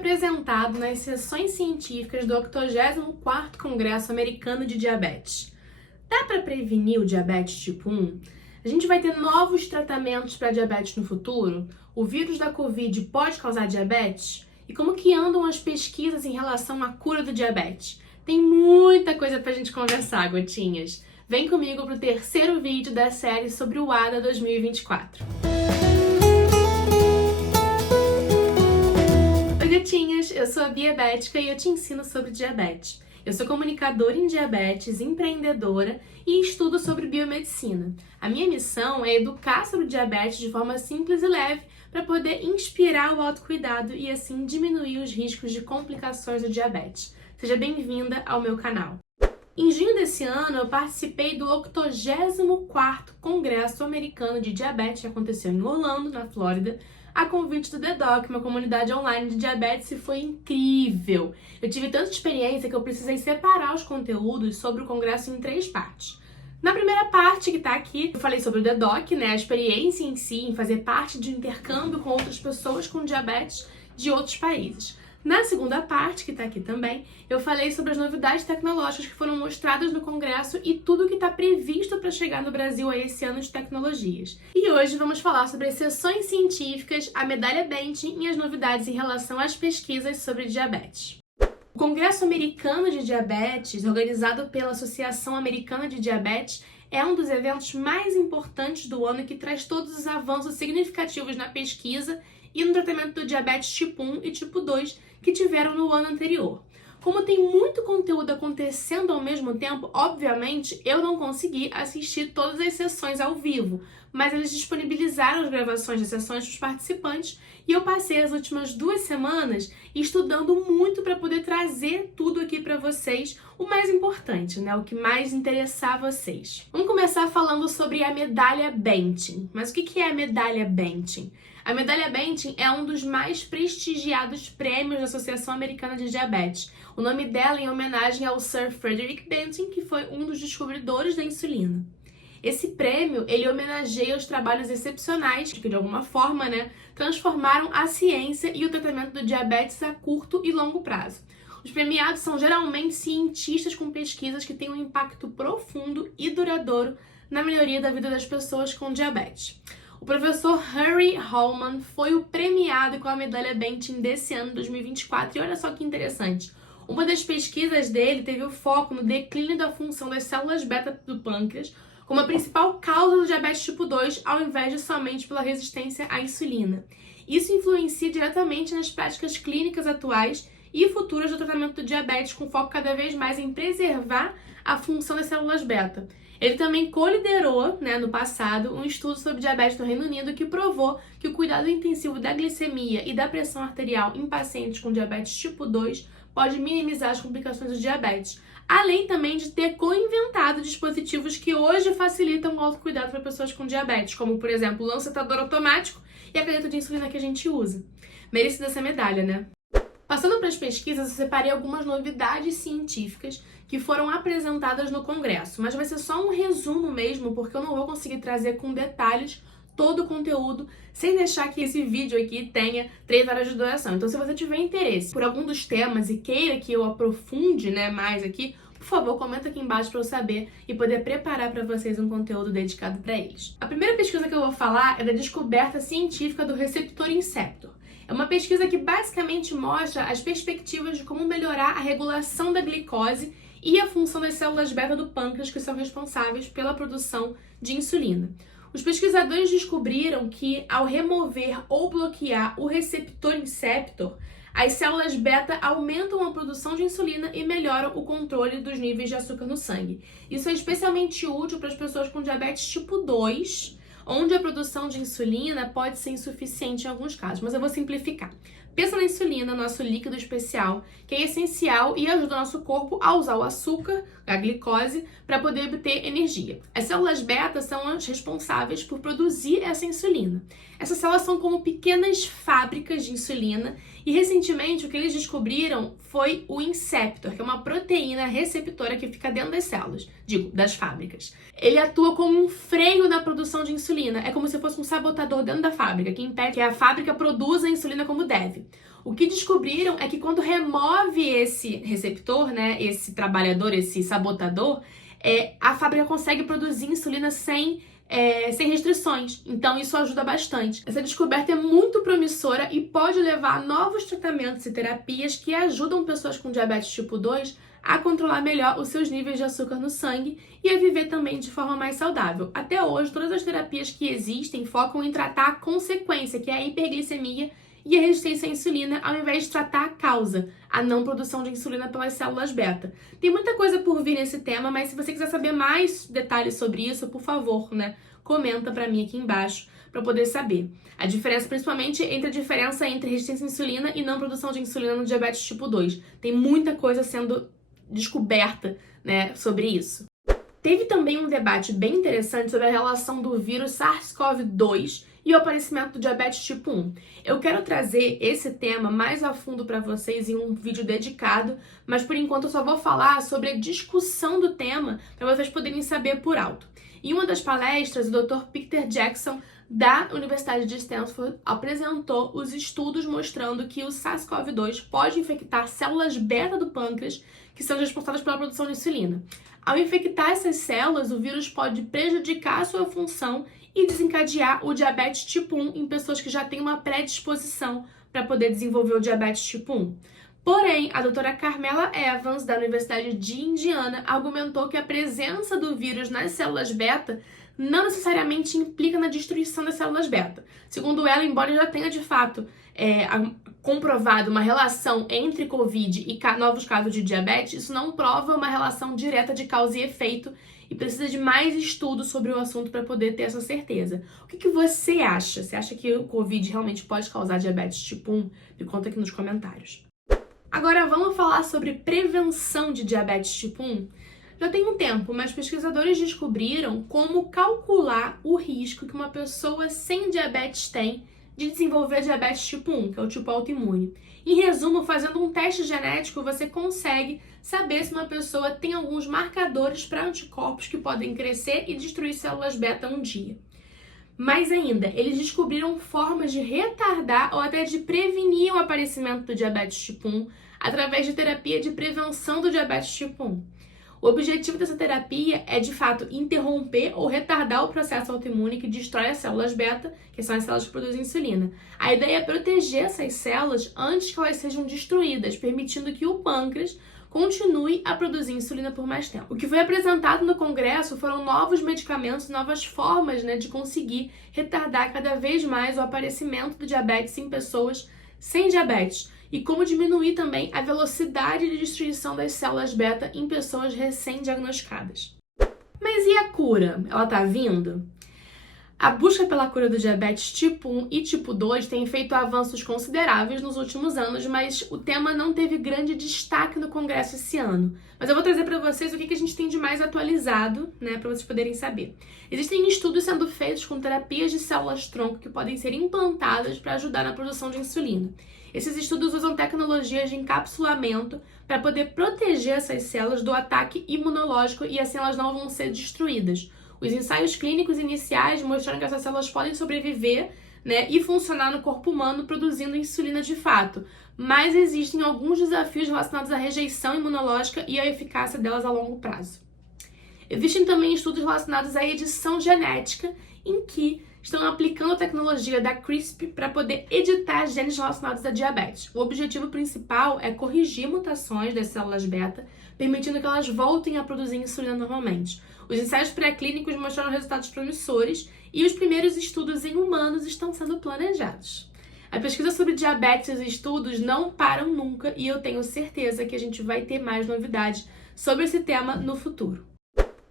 apresentado nas sessões científicas do 84º Congresso Americano de Diabetes. Dá para prevenir o diabetes tipo 1? A gente vai ter novos tratamentos para diabetes no futuro? O vírus da Covid pode causar diabetes? E como que andam as pesquisas em relação à cura do diabetes? Tem muita coisa pra gente conversar, gotinhas. Vem comigo pro terceiro vídeo da série sobre o ADA 2024. Oi, gatinhas! Eu sou a Bia Bética e eu te ensino sobre diabetes. Eu sou comunicadora em diabetes, empreendedora e estudo sobre biomedicina. A minha missão é educar sobre diabetes de forma simples e leve para poder inspirar o autocuidado e assim diminuir os riscos de complicações do diabetes. Seja bem-vinda ao meu canal. Em junho desse ano, eu participei do 84º Congresso Americano de Diabetes, que aconteceu em Orlando, na Flórida, a convite do The Doc, uma comunidade online de diabetes, e foi incrível! Eu tive tanta experiência que eu precisei separar os conteúdos sobre o congresso em 3 partes. Na primeira parte, que tá aqui, eu falei sobre o The Doc, né, a experiência em si, em fazer parte de um intercâmbio com outras pessoas com diabetes de outros países. Na segunda parte, que tá aqui também, eu falei sobre as novidades tecnológicas que foram mostradas no congresso e tudo que está previsto para chegar no Brasil a esse ano de tecnologias. E hoje vamos falar sobre as sessões científicas, a medalha Benting e as novidades em relação às pesquisas sobre diabetes. O Congresso Americano de Diabetes, organizado pela Associação Americana de Diabetes, é um dos eventos mais importantes do ano que traz todos os avanços significativos na pesquisa e no tratamento do diabetes tipo 1 e tipo 2 que tiveram no ano anterior. Como tem muito conteúdo acontecendo ao mesmo tempo, obviamente eu não consegui assistir todas as sessões ao vivo, mas eles disponibilizaram as gravações das sessões para os participantes e eu passei as últimas 2 semanas estudando muito para poder trazer tudo aqui para vocês, o mais importante, né? O que mais interessar vocês. Vamos começar falando sobre a medalha Benting. Mas o que é a medalha Benting? A medalha Benting é um dos mais prestigiados prêmios da Associação Americana de Diabetes. O nome dela é em homenagem ao Sir Frederick Benting, que foi um dos descobridores da insulina. Esse prêmio, ele homenageia os trabalhos excepcionais que, de alguma forma, né, transformaram a ciência e o tratamento do diabetes a curto e longo prazo. Os premiados são geralmente cientistas com pesquisas que têm um impacto profundo e duradouro na melhoria da vida das pessoas com diabetes. O professor Harry Holman foi o premiado com a medalha Benting desse ano, 2024, e olha só que interessante. Uma das pesquisas dele teve o foco no declínio da função das células beta do pâncreas como a principal causa do diabetes tipo 2, ao invés de somente pela resistência à insulina. Isso influencia diretamente nas práticas clínicas atuais e futuras do tratamento do diabetes, com foco cada vez mais em preservar a função das células beta. Ele também coliderou, no passado, um estudo sobre diabetes no Reino Unido que provou que o cuidado intensivo da glicemia e da pressão arterial em pacientes com diabetes tipo 2 pode minimizar as complicações do diabetes, além também de ter co-inventado dispositivos que hoje facilitam o autocuidado para pessoas com diabetes, como, por exemplo, o lancetador automático e a caneta de insulina que a gente usa. Merecida essa medalha, né? Passando para as pesquisas, eu separei algumas novidades científicas que foram apresentadas no congresso, mas vai ser só um resumo mesmo, porque eu não vou conseguir trazer com detalhes todo o conteúdo, sem deixar que esse vídeo aqui tenha 3 horas de duração. Então, se você tiver interesse por algum dos temas e queira que eu aprofunde, mais aqui, por favor, comenta aqui embaixo para eu saber e poder preparar para vocês um conteúdo dedicado para eles. A primeira pesquisa que eu vou falar é da descoberta científica do receptor Inceptor. É uma pesquisa que basicamente mostra as perspectivas de como melhorar a regulação da glicose e a função das células beta do pâncreas, que são responsáveis pela produção de insulina. Os pesquisadores descobriram que, ao remover ou bloquear o receptor Inceptor, as células beta aumentam a produção de insulina e melhoram o controle dos níveis de açúcar no sangue. Isso é especialmente útil para as pessoas com diabetes tipo 2, onde a produção de insulina pode ser insuficiente em alguns casos, mas eu vou simplificar. Pensa na insulina, nosso líquido especial, que é essencial e ajuda o nosso corpo a usar o açúcar, a glicose, para poder obter energia. As células beta são as responsáveis por produzir essa insulina. Essas células são como pequenas fábricas de insulina e recentemente o que eles descobriram foi o Inceptor, que é uma proteína receptora que fica dentro das células, das fábricas. Ele atua como um freio na produção de insulina, é como se fosse um sabotador dentro da fábrica, que impede que a fábrica produza a insulina como deve. O que descobriram é que quando remove esse receptor, né, esse trabalhador, esse sabotador, a fábrica consegue produzir insulina sem restrições. Então, isso ajuda bastante. Essa descoberta é muito promissora e pode levar a novos tratamentos e terapias que ajudam pessoas com diabetes tipo 2 a controlar melhor os seus níveis de açúcar no sangue e a viver também de forma mais saudável. Até hoje, todas as terapias que existem focam em tratar a consequência, que é a hiperglicemia e a resistência à insulina, ao invés de tratar a causa, a não produção de insulina pelas células beta. Tem muita coisa por vir nesse tema, mas se você quiser saber mais detalhes sobre isso, por favor, comenta pra mim aqui embaixo para poder saber. A diferença, principalmente, entre a diferença entre resistência à insulina e não produção de insulina no diabetes tipo 2. Tem muita coisa sendo descoberta, sobre isso. Teve também um debate bem interessante sobre a relação do vírus SARS-CoV-2 e o aparecimento do diabetes tipo 1. Eu quero trazer esse tema mais a fundo para vocês em um vídeo dedicado, mas por enquanto eu só vou falar sobre a discussão do tema para vocês poderem saber por alto. Em uma das palestras, o Dr. Peter Jackson, da Universidade de Stanford, apresentou os estudos mostrando que o SARS-CoV-2 pode infectar células beta do pâncreas, que são responsáveis pela produção de insulina. Ao infectar essas células, o vírus pode prejudicar a sua função e desencadear o diabetes tipo 1 em pessoas que já têm uma predisposição para poder desenvolver o diabetes tipo 1. Porém, a doutora Carmela Evans, da Universidade de Indiana, argumentou que a presença do vírus nas células beta não necessariamente implica na destruição das células beta. Segundo ela, embora já tenha de fato comprovado uma relação entre Covid e novos casos de diabetes, isso não prova uma relação direta de causa e efeito e precisa de mais estudos sobre o assunto para poder ter essa certeza. O que você acha? Você acha que o Covid realmente pode causar diabetes tipo 1? Me conta aqui nos comentários. Agora vamos falar sobre prevenção de diabetes tipo 1. Já tem um tempo, mas pesquisadores descobriram como calcular o risco que uma pessoa sem diabetes tem de desenvolver diabetes tipo 1, que é o tipo autoimune. Em resumo, fazendo um teste genético, você consegue saber se uma pessoa tem alguns marcadores para anticorpos que podem crescer e destruir células beta um dia. Mais ainda, eles descobriram formas de retardar ou até de prevenir o aparecimento do diabetes tipo 1 através de terapia de prevenção do diabetes tipo 1. O objetivo dessa terapia é, de fato, interromper ou retardar o processo autoimune que destrói as células beta, que são as células que produzem insulina. A ideia é proteger essas células antes que elas sejam destruídas, permitindo que o pâncreas continue a produzir insulina por mais tempo. O que foi apresentado no congresso foram novos medicamentos, novas formas de conseguir retardar cada vez mais o aparecimento do diabetes em pessoas sem diabetes e como diminuir também a velocidade de destruição das células beta em pessoas recém-diagnosticadas. Mas e a cura? Ela tá vindo? A busca pela cura do diabetes tipo 1 e tipo 2 tem feito avanços consideráveis nos últimos anos, mas o tema não teve grande destaque no Congresso esse ano. Mas eu vou trazer para vocês o que a gente tem de mais atualizado, para vocês poderem saber. Existem estudos sendo feitos com terapias de células-tronco que podem ser implantadas para ajudar na produção de insulina. Esses estudos usam tecnologias de encapsulamento para poder proteger essas células do ataque imunológico e assim elas não vão ser destruídas. Os ensaios clínicos iniciais mostraram que essas células podem sobreviver, e funcionar no corpo humano produzindo insulina de fato. Mas existem alguns desafios relacionados à rejeição imunológica e à eficácia delas a longo prazo. Existem também estudos relacionados à edição genética, em que estão aplicando a tecnologia da CRISPR para poder editar genes relacionados a diabetes. O objetivo principal é corrigir mutações das células beta, permitindo que elas voltem a produzir insulina normalmente. Os ensaios pré-clínicos mostraram resultados promissores e os primeiros estudos em humanos estão sendo planejados. A pesquisa sobre diabetes e os estudos não param nunca e eu tenho certeza que a gente vai ter mais novidades sobre esse tema no futuro.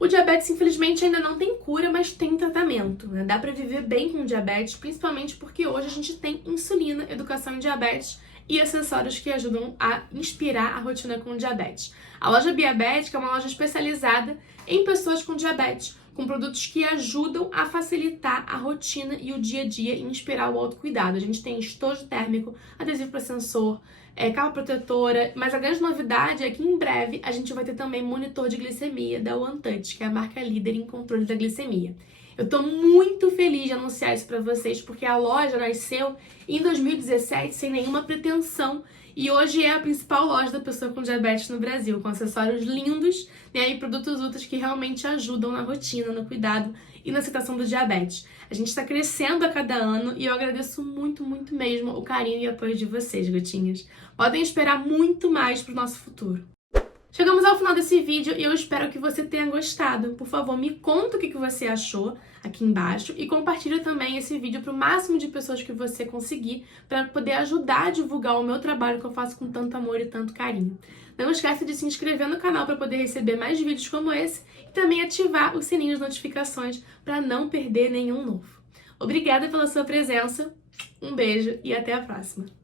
O diabetes, infelizmente, ainda não tem cura, mas tem tratamento. Dá para viver bem com diabetes, principalmente porque hoje a gente tem insulina, educação em diabetes e acessórios que ajudam a inspirar a rotina com diabetes. A loja Biabética é uma loja especializada em pessoas com diabetes, com produtos que ajudam a facilitar a rotina e o dia a dia e inspirar o autocuidado. A gente tem estojo térmico, adesivo para sensor, capa protetora, mas a grande novidade é que em breve a gente vai ter também monitor de glicemia da OneTouch, que é a marca líder em controle da glicemia. Eu tô muito feliz de anunciar isso pra vocês, porque a loja nasceu em 2017 sem nenhuma pretensão e hoje é a principal loja da pessoa com diabetes no Brasil, com acessórios lindos, né, e produtos úteis que realmente ajudam na rotina, no cuidado e na aceitação do diabetes. A gente está crescendo a cada ano e eu agradeço muito, muito mesmo o carinho e apoio de vocês, gatinhas. Podem esperar muito mais pro nosso futuro. Chegamos ao final desse vídeo e eu espero que você tenha gostado. Por favor, me conta o que você achou aqui embaixo e compartilha também esse vídeo para o máximo de pessoas que você conseguir para poder ajudar a divulgar o meu trabalho que eu faço com tanto amor e tanto carinho. Não esqueça de se inscrever no canal para poder receber mais vídeos como esse e também ativar o sininho de notificações para não perder nenhum novo. Obrigada pela sua presença, um beijo e até a próxima!